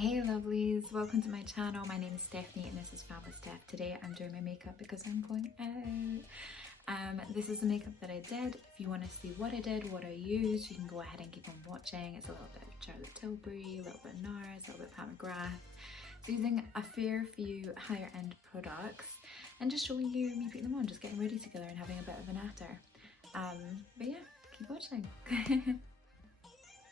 Hey lovelies, welcome to my channel. My name is Stephanie and this is Fabulous Steph. Today I'm doing my makeup because I'm going out. This is the makeup that I did. If you want to see what I did, what I used, you can go ahead and keep on watching. It's a little bit of Charlotte Tilbury, a little bit of NARS, a little bit of McGrath. So using a fair few higher end products and just showing you me putting them on, just getting ready together and having a bit of an after. But yeah, keep watching.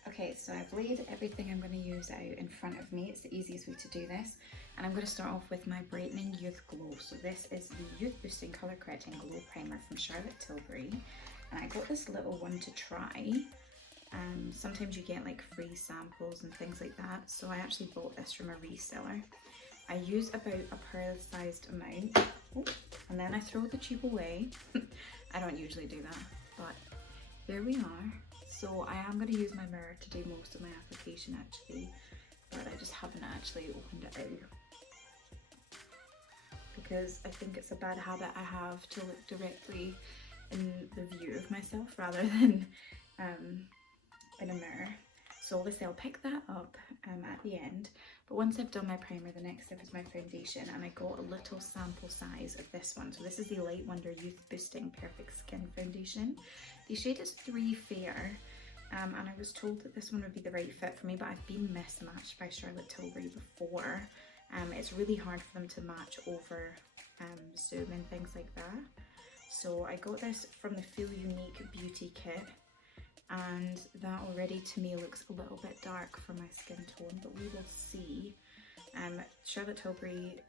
Okay, so I've laid everything I'm going to use out in front of me. It's the easiest way to do this. And I'm going to start off with my Brightening Youth Glow. So this is the Youth Boosting Colour Correcting Glow Primer from Charlotte Tilbury. And I got this little one to try. Sometimes you get like free samples and things like that. So I actually bought this from a reseller. I use about a pearl-sized amount. And then I throw the tube away. I don't usually do that, but here we are. So I am going to use my mirror to do most of my application actually, but I just haven't actually opened it out because I think it's a bad habit I have to look directly in the view of myself rather than in a mirror. So obviously I'll pick that up at the end, but once I've done my primer, the next step is my foundation, and I got a little sample size of this one. So this is the Light Wonder Youth Boosting Perfect Skin Foundation. The shade is 3 Fair, and I was told that this one would be the right fit for me, but I've been mismatched by Charlotte Tilbury before. It's really hard for them to match over Zoom and things like that. So I got this from the Feel Unique Beauty Kit, and that already to me looks a little bit dark for my skin tone, but we will see. Charlotte Tilbury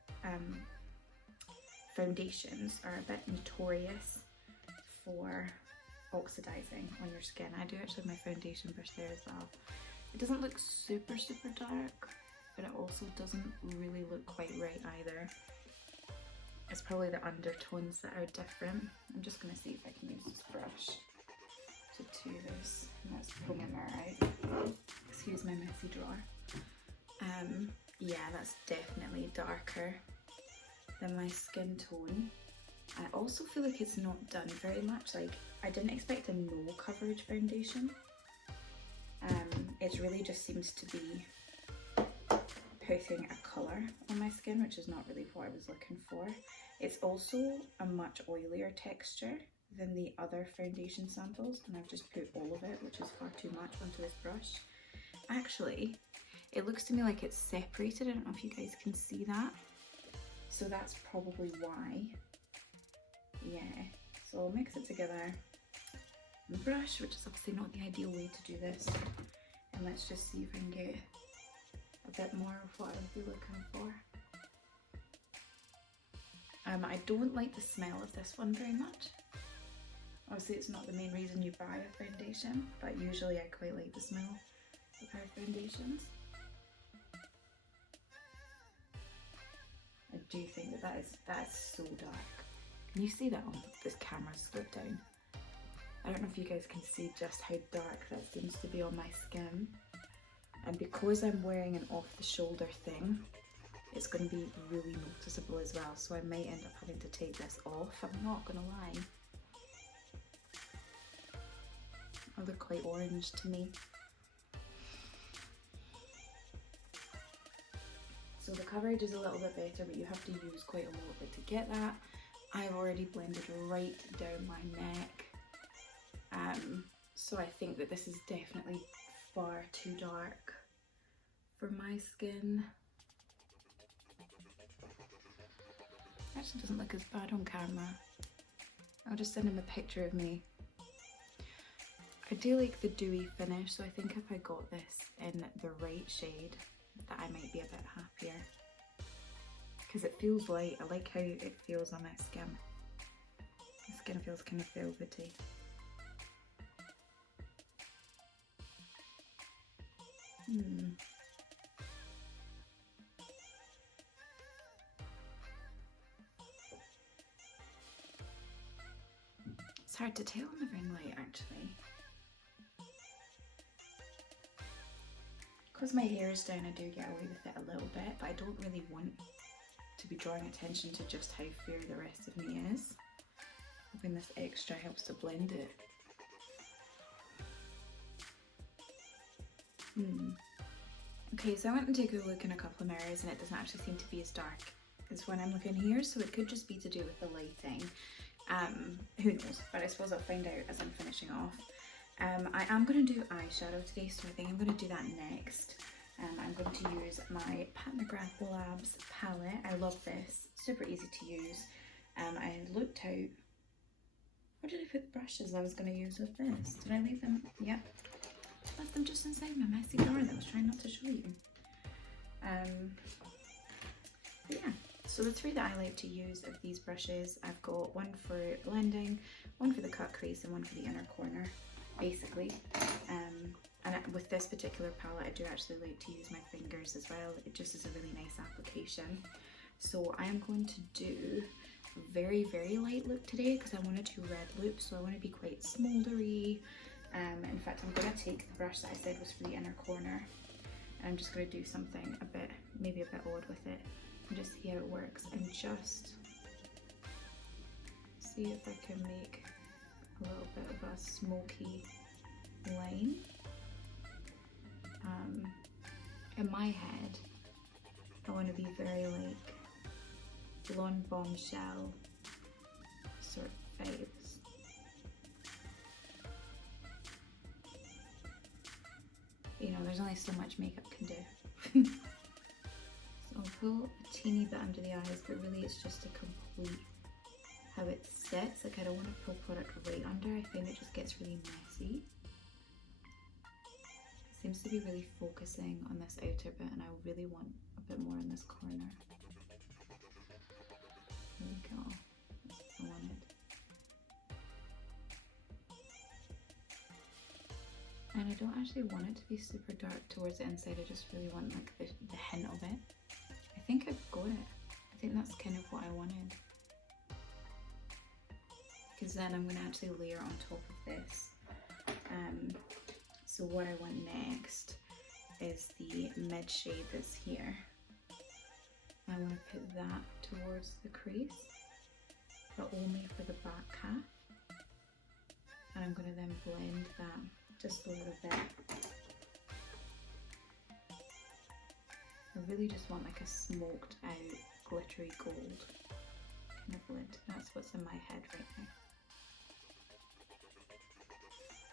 foundations are a bit notorious for oxidizing on your skin. I do actually have my foundation brush there as well. It doesn't look super dark, but it also doesn't really look quite right either. It's probably the undertones that are different. I'm just going to see if I can use this brush to do this. And let's pull my mirror out. Excuse my messy drawer. Yeah, that's definitely darker than my skin tone. I also feel like it's not done very much. Like, I didn't expect a no coverage foundation. It really just seems to be putting a colour on my skin, which is not really what I was looking for. It's also a much oilier texture than the other foundation samples, and I've just put all of it, which is far too much, onto this brush. Actually, it looks to me like it's separated. I don't know if you guys can see that. So that's probably why. Yeah, so I'll mix it together in the brush, which is obviously not the ideal way to do this. And let's just see if I can get a bit more of what I'd be looking for. I don't like the smell of this one very much. Obviously it's not the main reason you buy a foundation, but usually I quite like the smell of our foundations. I do think that is so dark. Can you see that on this camera slipped down? I don't know if you guys can see just how dark that seems to be on my skin. And because I'm wearing an off the shoulder thing, it's going to be really noticeable as well. So I might end up having to take this off, I'm not going to lie. They look quite orange to me. So the coverage is a little bit better, but you have to use quite a lot of it to get that. I've already blended right down my neck. So I think that this is definitely far too dark for my skin. Actually doesn't look as bad on camera. I'll just send him a picture of me. I do like the dewy finish, so I think if I got this in the right shade, that I might be a bit happier. Because it feels light. I like how it feels on my skin. My skin feels kind of velvety. It's hard to tell in the ring light actually. Because my hair is down, I do get away with it a little bit, but I don't really want to be drawing attention to just how fair the rest of me is. Hoping this extra helps to blend it. Okay, so I went and took a look in a couple of mirrors and it doesn't actually seem to be as dark as when I'm looking here, so it could just be to do with the lighting. Who knows, but I suppose I'll find out as I'm finishing off. I am going to do eyeshadow today, so I think I'm going to do that next. I'm going to use my McGrath Labs palette. I love this, super easy to use. I looked out, where did I put the brushes I was going to use with this? Did I leave them? Yep, left them just inside my messy drawer that I was trying not to show you. But yeah, so the three that I like to use of these brushes, I've got one for blending, one for the cut crease, and one for the inner corner, basically. And with this particular palette, I do actually like to use my fingers as well. It just is a really nice application. So I am going to do a very, very light look today because I want to do red loops, so I want to be quite smouldery. In fact, I'm going to take the brush that I said was for the inner corner, and I'm just going to do something a bit, maybe a bit odd with it, and just see how it works, and just see if I can make a little bit of a smoky line. In my head, I want to be very like blonde bombshell sort of vibes. You know, there's only so much makeup can do. So I'll pull a teeny bit under the eyes, but really it's just to complete how it sits. Like, I don't want to pull product right under, I find it just gets really messy. It seems to be really focusing on this outer bit, and I really want a bit more in this corner. There we go, that's what I wanted. And I don't actually want it to be super dark towards the inside, I just really want like the hint of it. I think I've got it. I think that's kind of what I wanted. Because then I'm going to actually layer on top of this. So what I want next is the mid shade that's here. I want to put that towards the crease, but only for the back half. And I'm going to then blend that just a little bit. I really just want like a smoked out glittery gold kind of lid. That's what's in my head right now.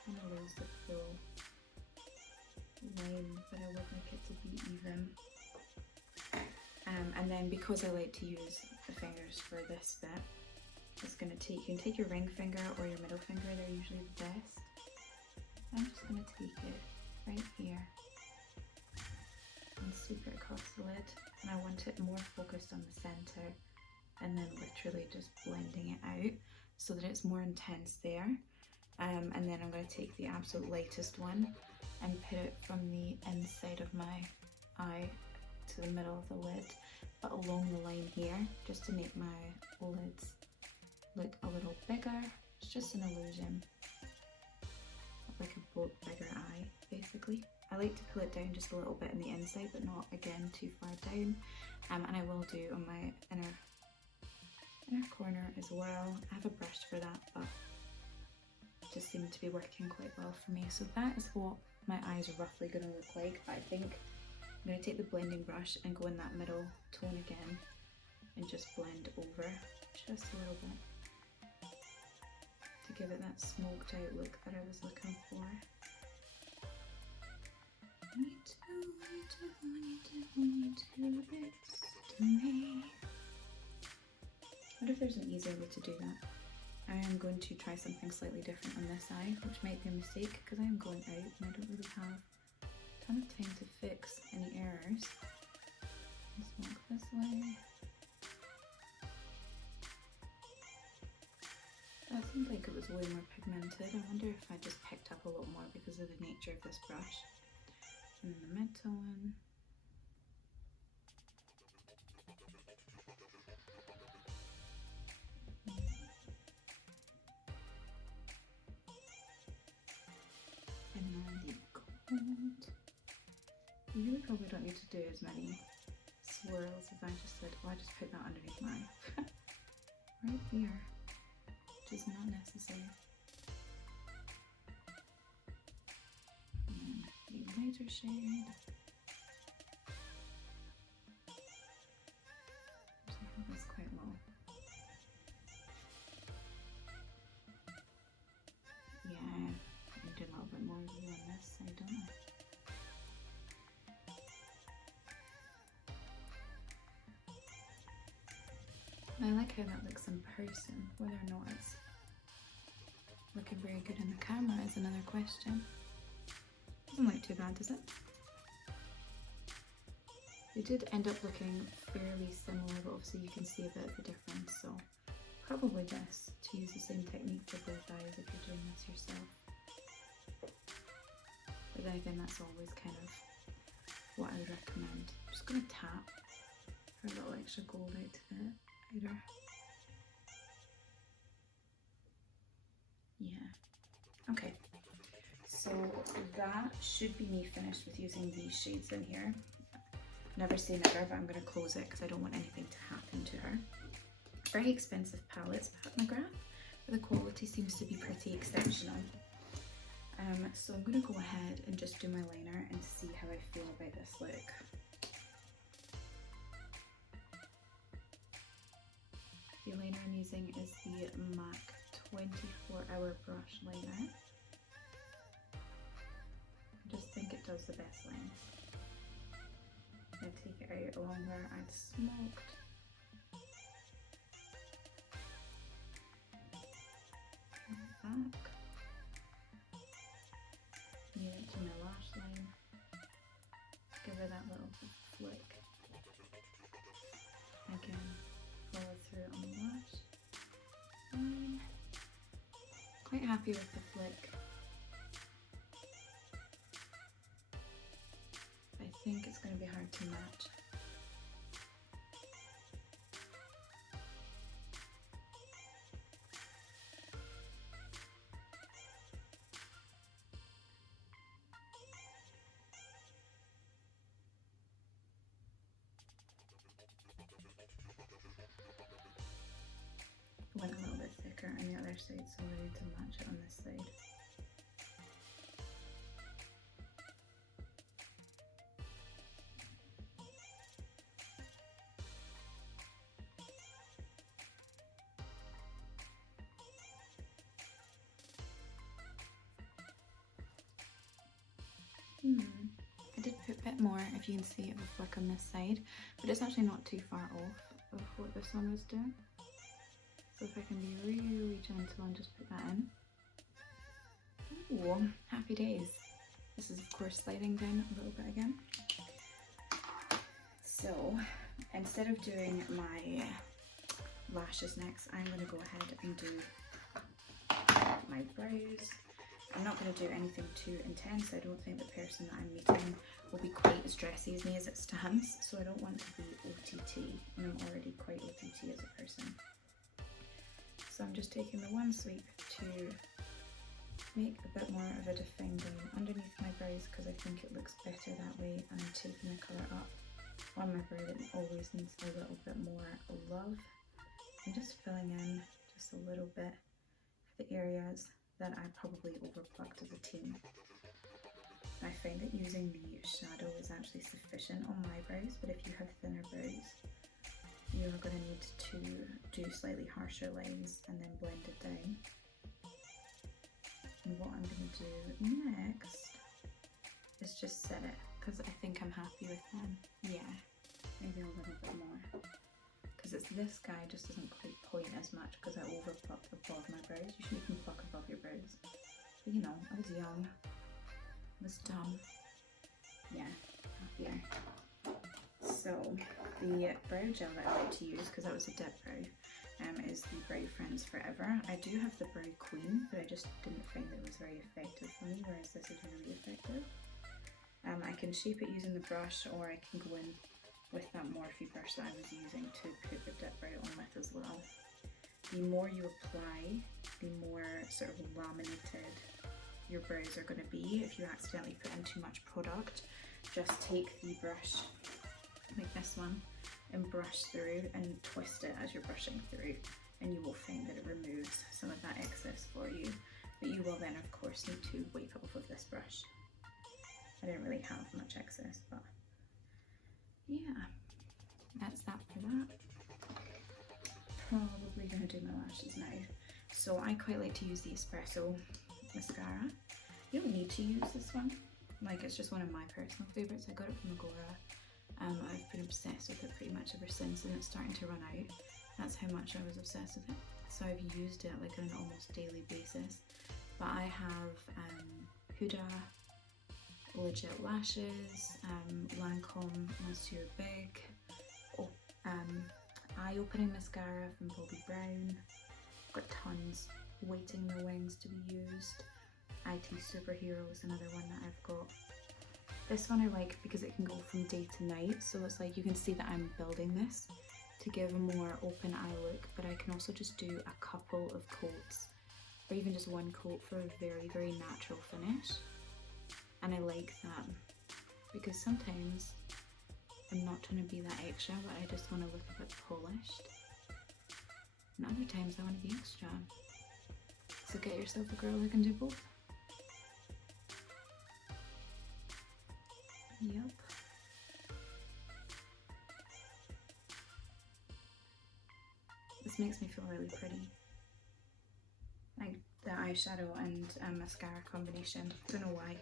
I'm gonna lose the full line, but I would like it to be even. And then because I like to use the fingers for this bit, it's gonna take, you can take your ring finger or your middle finger, they're usually the best. I'm just gonna take it right here and sweep it across the lid, and I want it more focused on the center, and then literally just blending it out so that it's more intense there. And then I'm going to take the absolute lightest one and put it from the inside of my eye to the middle of the lid, but along the line here, just to make my lids look a little bigger. It's just an illusion of like a bigger eye, basically. I like to pull it down just a little bit in the inside, but not again too far down. And I will do on my inner corner as well. I have a brush for that, but it just seemed to be working quite well for me. So that is what my eyes are roughly going to look like. But I think I'm going to take the blending brush and go in that middle tone again and just blend over just a little bit to give it that smoked out look that I was looking for. When you do this to me. What if there's an easier way to do that? I am going to try something slightly different on this eye, which might be a mistake because I am going out and I don't really have a ton of time to fix any errors. Let's walk this way. That seemed like it was way more pigmented. I wonder if I just picked up a lot more because of the nature of this brush. And then the mid-tone. And then the gold. You really probably don't need to do as many swirls as I just did. Oh, I just put that underneath my eye. Right here, which is not necessary. And the lighter shade. bit more glue on this side, don't I? I like how that looks in person. Whether or not it's looking very good in the camera is another question. Doesn't look too bad, does it? They did end up looking fairly similar, but obviously you can see a bit of a difference, so probably best to use the same technique for both eyes if you're doing this yourself. But then again, that's always kind of what I would recommend. I'm just going to tap for a little extra gold out to the outer. Yeah. Okay. So that should be me finished with using these shades in here. Never say never, but I'm going to close it because I don't want anything to happen to her. Very expensive palettes at McGrath, but the quality seems to be pretty exceptional. So I'm going to go ahead and just do my liner and see how I feel about this look. The liner I'm using is the MAC 24-hour brush liner. I just think it does the best lines. I take it out along where I'd smoked. Back. Near it to my lash line. Give her that little flick. Again, follow through on the lash line. Quite happy with the flick. I think it's going to be hard to match. Went a little bit thicker on the other side, so we need to match it on this side. I did put a bit more, if you can see, of a flick on this side, but it's actually not too far off of what this one was doing. So if I can be really gentle and just put that in. Ooh, happy days. This is of course sliding down a little bit again. So instead of doing my lashes next, I'm going to go ahead and do my brows. I'm not going to do anything too intense. I don't think the person that I'm meeting will be quite as dressy as me as it stands, so I don't want to be OTT, and I'm already quite OTT as a person. So I'm just taking the one sweep to make a bit more of a defined line underneath my brows because I think it looks better that way, and I'm taking the colour up on my brow that always needs a little bit more love. I'm just filling in just a little bit for the areas that I probably overplucked as a teen. I find that using the shadow is actually sufficient on my brows, but if you have thinner brows, you're going to need to do slightly harsher lines and then blend it down. And what I'm going to do next is just set it, because I think I'm happy with them. Yeah, maybe a little bit more. Because it's this guy just doesn't quite point as much because I overplucked above my brows. Usually you can pluck above your brows. But you know, I was young. I was dumb. Yeah, happier. So the brow gel that I like to use, because that was a dip brow, is the Brow Friends Forever. I do have the Brow Queen, but I just didn't find it was very effective for me, whereas this is really effective. I can shape it using the brush, or I can go in with that Morphe brush that I was using to put the dip brow on with as well. The more you apply, the more sort of laminated your brows are going to be. If you accidentally put in too much product, just take the brush like this one and brush through and twist it as you're brushing through, and you will find that it removes some of that excess for you. But you will then of course need to wipe it off of this brush. I didn't really have much excess, but yeah, that's that for that. Probably gonna do my lashes now. So I quite like to use the espresso mascara. You don't need to use this one. Like, it's just one of my personal favourites. I got it from McGrath. I've been obsessed with it pretty much ever since, and it's starting to run out. That's how much I was obsessed with it. So I've used it like on an almost daily basis. But I have Huda Legit Lashes, Lancome Monsieur Big, eye-opening mascara from Bobbi Brown. Got tons waiting in the wings to be used. IT Superhero is another one that I've got. This one I like because it can go from day to night, so it's like you can see that I'm building this to give a more open eye look, but I can also just do a couple of coats, or even just one coat for a very, very natural finish. And I like that because sometimes I'm not trying to be that extra, but I just want to look a bit polished. And other times I want to be extra. So get yourself a girl who can do both. Yep. This makes me feel really pretty. Like the eyeshadow and mascara combination. Don't know why.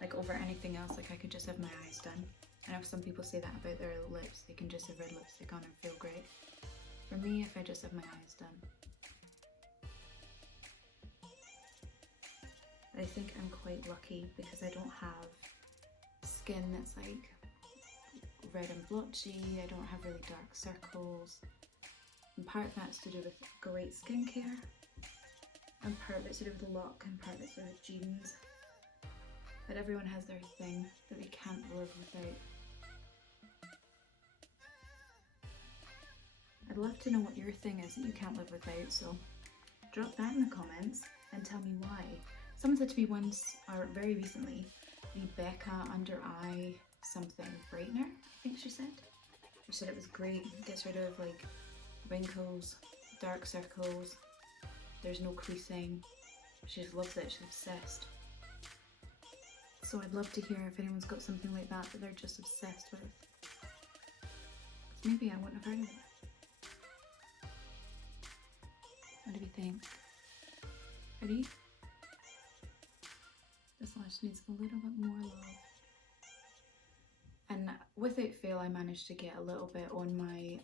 Like over anything else, like I could just have my eyes done. I know some people say that about their lips. They can just have red lipstick on and feel great. For me, if I just have my eyes done. I think I'm quite lucky because I don't have skin that's like red and blotchy. I don't have really dark circles. And part of that's to do with great skincare, and part of it's to do with luck, and part of it's to do with genes. But everyone has their thing that they can't live without. I'd love to know what your thing is that you can't live without, so drop that in the comments and tell me why. Someone said to me once, or very recently, the Becca Under Eye something brightener, I think she said. She said it was great, gets rid of like wrinkles, dark circles, there's no creasing. She just loves it, she's obsessed. So I'd love to hear if anyone's got something like that that they're just obsessed with. 'Cause maybe I wouldn't have heard of it. What do you think? Ready? This lash needs a little bit more love. And without fail, I managed to get a little bit on my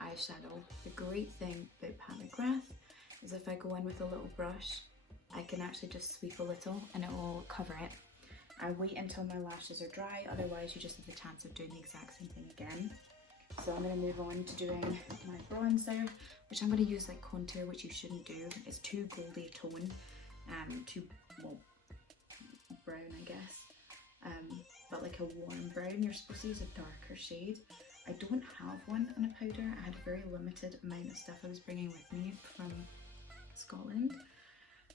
eyeshadow. The great thing about Pat McGrath is if I go in with a little brush, I can actually just sweep a little and it will cover it. I wait until my lashes are dry, otherwise you just have the chance of doing the exact same thing again. So I'm going to move on to doing my bronzer, which I'm going to use like contour, which you shouldn't do. It's too goldy a tone, too, well, brown I guess, but like a warm brown. You're supposed to use a darker shade. I don't have one in a powder. I had a very limited amount of stuff I was bringing with me from Scotland,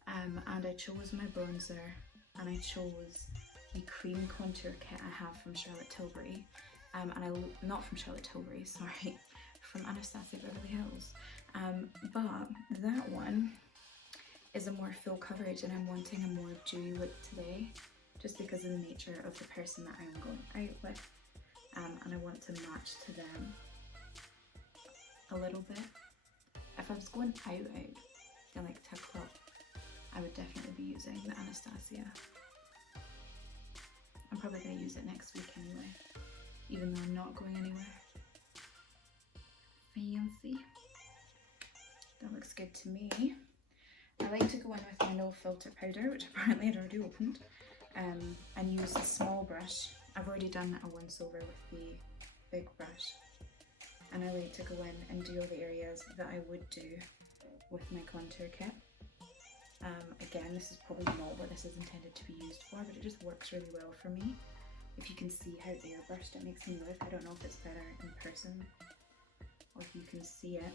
and I chose my bronzer, and I chose the cream contour kit I have from Charlotte Tilbury, not from Charlotte Tilbury, sorry, from Anastasia Beverly Hills, but that one is a more full coverage, and I'm wanting a more dewy look today, just because of the nature of the person that I'm going out with, and I want to match to them a little bit. If I was going out and like to a club, I would definitely be using the Anastasia. I'm probably going to use it next week anyway, even though I'm not going anywhere. Fancy. That looks good to me. I like to go in with my no filter powder, which apparently I'd already opened, and use a small brush. I've already done a once over with the big brush, and I like to go in and do all the areas that I would do with my contour kit. Again, this is probably not what this is intended to be used for, but it just works really well for me. If you can see how airbrushed it makes me look, I don't know if it's better in person or if you can see it.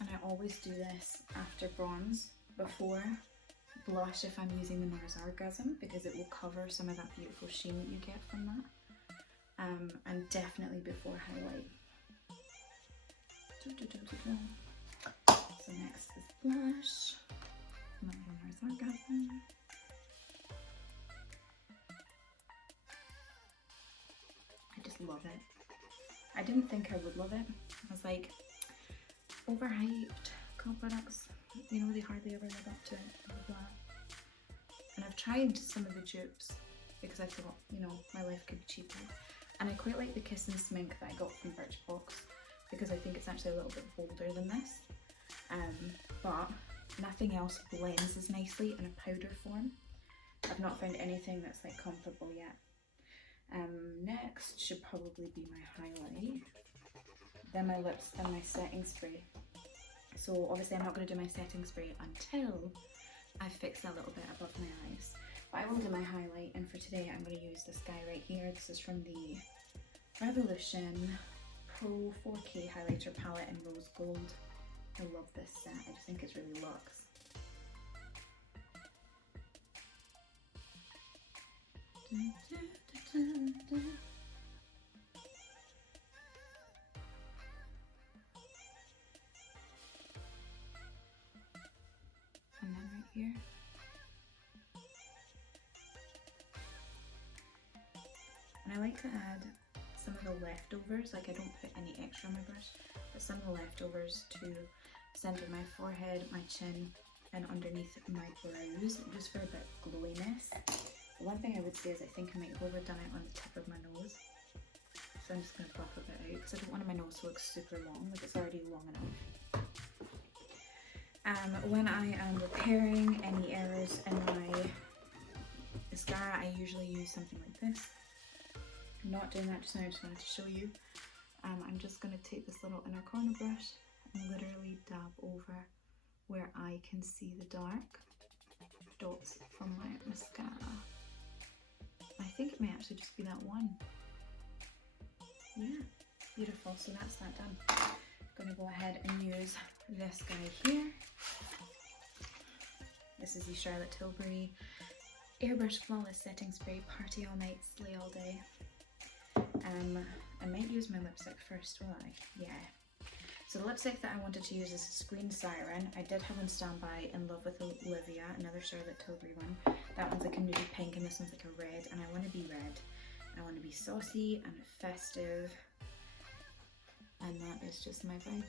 And I always do this after bronze, before blush if I'm using the NARS Orgasm, because it will cover some of that beautiful sheen that you get from that. And definitely before highlight. So next is blush. Another NARS Orgasm. I just love it. I didn't think I would love it. I was like, overhyped products, you know, they hardly ever live up to it, blah, blah. and I've tried some of the dupes because I thought, you know, my life could be cheaper. And I quite like the Kiss and Smink that I got from Birchbox because I think it's actually a little bit bolder than this. But nothing else blends as nicely in a powder form. I've not found anything that's like comparable yet. Next should probably be my highlight, then my lips, then my setting spray. So obviously I'm not going to do my setting spray until I fix a little bit above my eyes. But I will do my highlight, and for today I'm going to use this guy right here. This is from the Revolution Pro 4K Highlighter Palette in Rose Gold. I love this set, I just think it's really luxe. And then right here. And I like to add some of the leftovers, like I don't put any extra on my brush, but some of the leftovers to center my forehead, my chin, and underneath my brows, just for a bit of glowiness. The one thing I would say is I think I might have overdone it on the tip of my nose. So I'm just going to buff a bit out because I don't want my nose to look super long, like it's already long enough. When I am repairing any errors in my mascara, I usually use something like this. I'm not doing that just now, I just wanted to show you. I'm just going to take this little inner corner brush and literally dab over where I can see the dark dots from my mascara. I think it may actually just be that one. Yeah, beautiful, so that's that done. I'm going to go ahead and use this guy here. This is the Charlotte Tilbury Airbrush Flawless Setting Spray Party All Night, Slay All Day. I might use my lipstick first, will I? Yeah. So the lipstick that I wanted to use is Screen Siren. I did have on standby In Love with Olivia, another Charlotte Tilbury one. That one's like a nudie pink and this one's like a red, and I want to be red. I want to be saucy and festive, and that is just my vibe.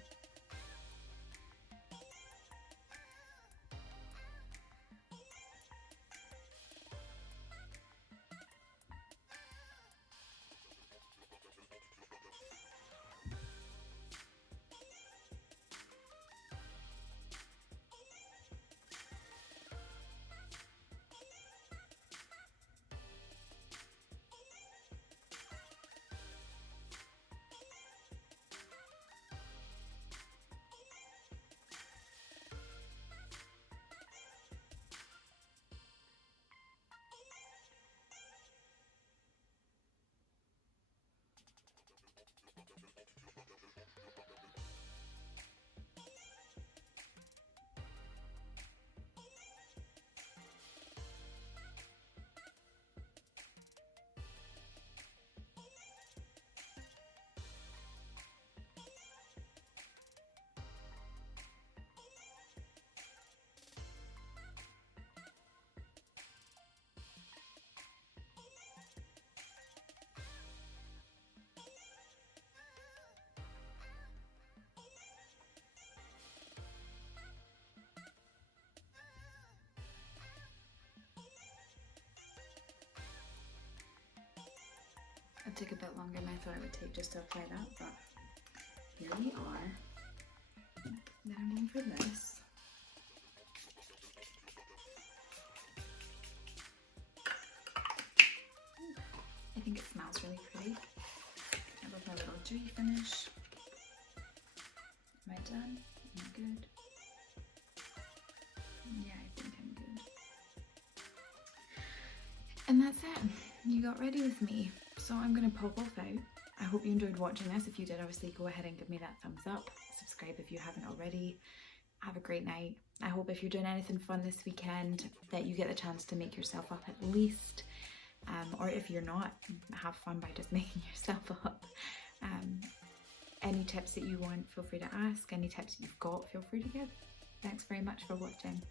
It took a bit longer than I thought it would take just to apply that, but here we are. Then I'm in for this. I think it smells really pretty. I love my little dewy finish. Am I done? Am I good? Yeah, I think I'm good. And that's it. You got ready with me. So I'm going to pop off out. I hope you enjoyed watching this. If you did, obviously go ahead and give me that thumbs up. Subscribe if you haven't already. Have a great night. I hope if you're doing anything fun this weekend that you get the chance to make yourself up at least. Or if you're not, have fun by just making yourself up. Any tips that you want, feel free to ask. Any tips that you've got, feel free to give. Thanks very much for watching.